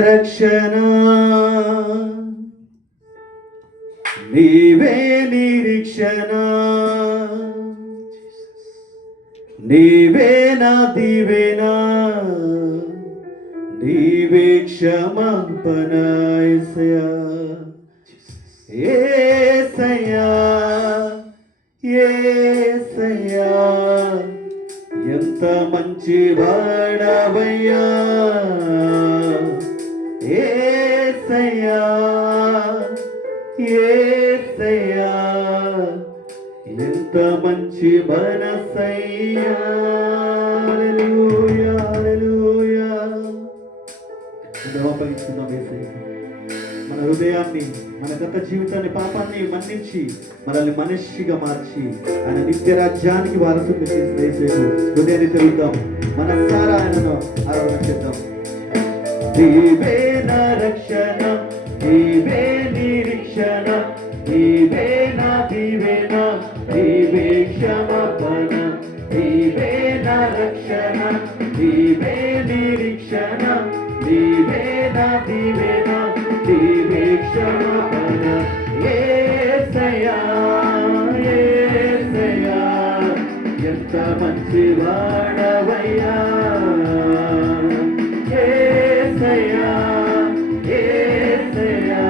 రక్షణ నీవే నిరీక్షణ నీవే నా దీవెన నీవే క్షమాపణ యేసయ్యా యేసయ్యా యేసయ్యా ఎంత మంచి వాడవయ్యా యేసయ్యా యేసయ్యా ఎంత మంచి మనసయ్యా హల్లెలూయా హల్లెలూయా ధన్యవాదాలు యేసయ్యా మన హృదయాన్ని మన గత జీవితాన్ని పాపాన్ని మన్నించి మనల్ని మనిషిగా మార్చి ఆయన నిత్య రాజ్యానికి వారసుని చేసిన యేసయ్యకు హృదయాన్ని తెలుద్దాం మనసారా ఆయనను ఆరాధన చేద్దాం నీవే నా రక్షణ నీవే నిరీక్షణ నీవే నా దీవెన నీవే క్షమాపణ నీవే నా రక్షణ నీవే నిరీక్షణ నీవే నా దీవెన నీవే క్షమాపణ యేసయ్యా యేసయ్యా ఎంత మంచి వాడవయ్యా యేసయ్యా యేసయ్యా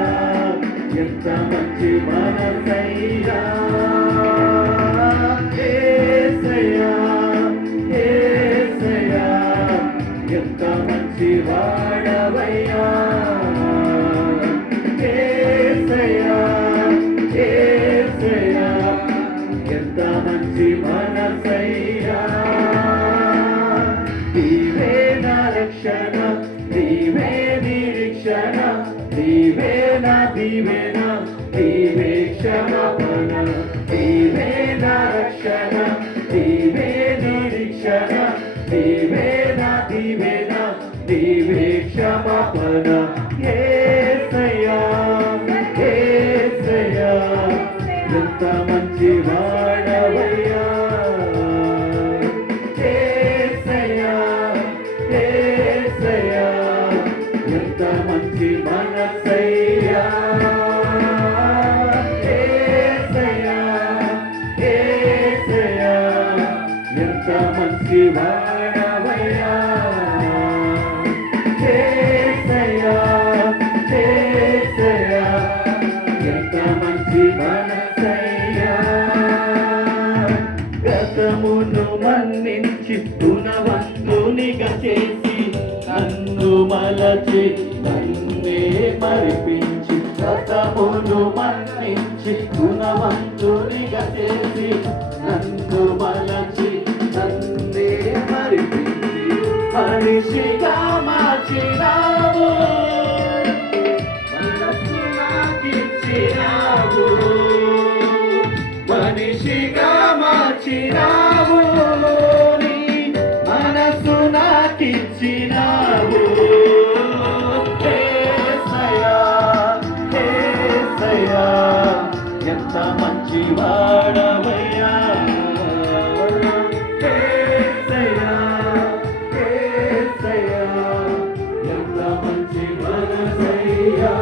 ఎంత మంచి మనసయ్యా యేసయ్యా యేసయ్యా ఎంత మంచి వాడవయ్యా యేసయ్యా యేసయ్యా ఎంత మంచి మనసయ్యా నీవే నా రక్షణ నీవే నిరీక్షణ నీవే నా దీవెన నీవే క్షమాపణ నీవే నా రక్షణ నీవే నిరీక్షణ నీవే నా దీవెన నీవే క్షమాపణ యేసయ్యా యేసయ్యా ఎంత మంచి వాడవయ్యా యేసయ్యా యేసయ్యా ఎంత మంచి మనసయ్యా యేసయ్యా యేసయ్యా ఎంత మంచి వాడవయ్యా యేసయ్యా యేసయ్యా ఎంత మంచి మనసయ్యా గతమును మన్నించి గుణవంతునిగా చేసి నన్ను మలచి నన్నే మరిపించి గతమును మన్నించి గుణవంతునిగా చేసి నన్ను మలచి నన్నే మరిపించి మనిషిగా మార్చినావు మనసు నాకిచ్చినావు మనిషిగా మార్చినావు నీ మనసు నాకిచ్చినావు యేసయ్యా యేసయ్యా ఎంత మంచి వాడవయ్యా యేసయ్యా యేసయ్యా ఎంత మంచి మనసయ్యా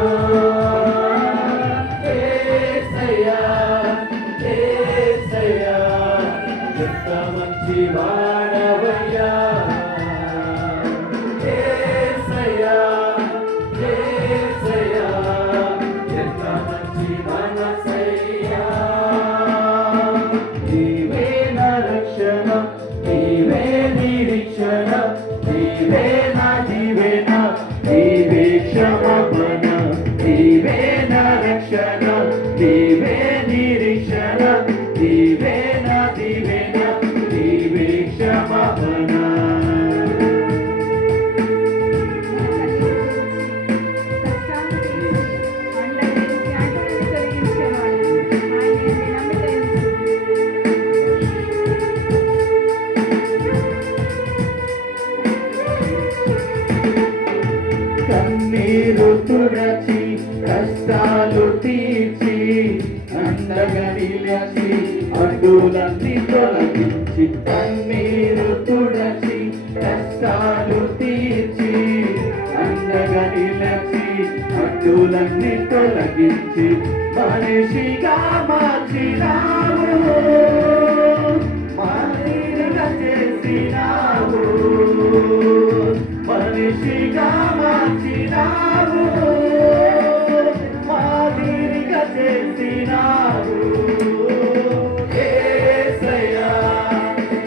యేసయ్యా యేసయ్యా ఎంత మంచి వాడవయ్యా యేసయ్యా యేసయ్యా ఎంత మంచి మనసయ్యా నీవే నా రక్షణ నీవే నిరీక్షణ నీవే నా దీవెన నీవే క్షమాపణ నీవే నా రక్షణ నీవే నిరీక్షణ నీవే నా దీవెన నీవే క్షమాపణ కన్నీరు తుడచి కష్టాలు తీర్చి అండగా నిలిచి అడ్డులన్నీ తొలగించి కన్నీరు తుడచి కష్టాలు తీర్చి అండగా నిలచి అడ్డులన్నీ తొలగించి మనిషిగా మార్చినావు, మాదిరిగా చేసినావు, మనిషిగా మార్చినావు, మాదిరిగా చేసినావు. యేసయ్యా,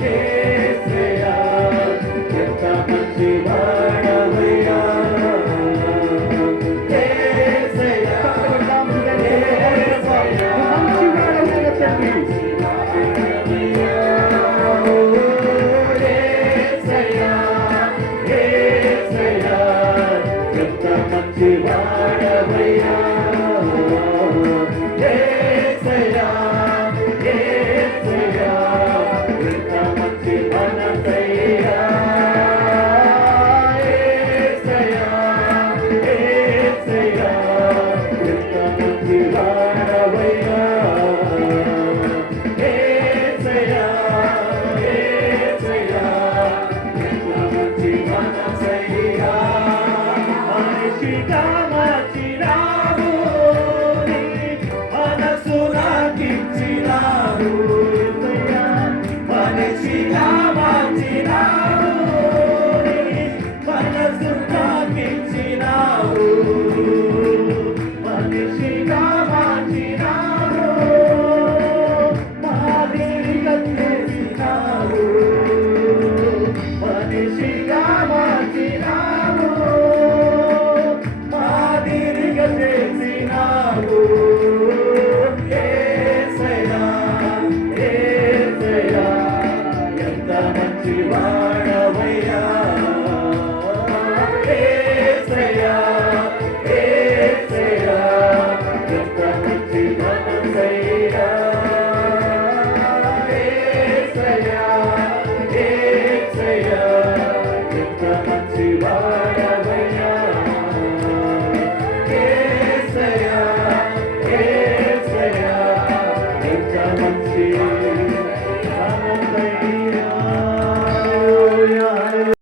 యేసయ్యా, ఎంత మంచివాడవయ్యా. యేసయ్యా, యేసయ్యా, మంచివాడవయ్యా తండ్రి. యేసయ్యా, యేసయ్యా, ఎంత మంచివాడవయ్యా. యేసయ్యా, యేసయ్యా, ఎంత మంచి మనసయ్యా. యేసయ్యా, యేసయ్యా, ఎంత మంచి వాడవయ్యా. యేసయ్యా, యేసయ్యా, ఎంత మంచి మనసయ్యా. మనిషిగా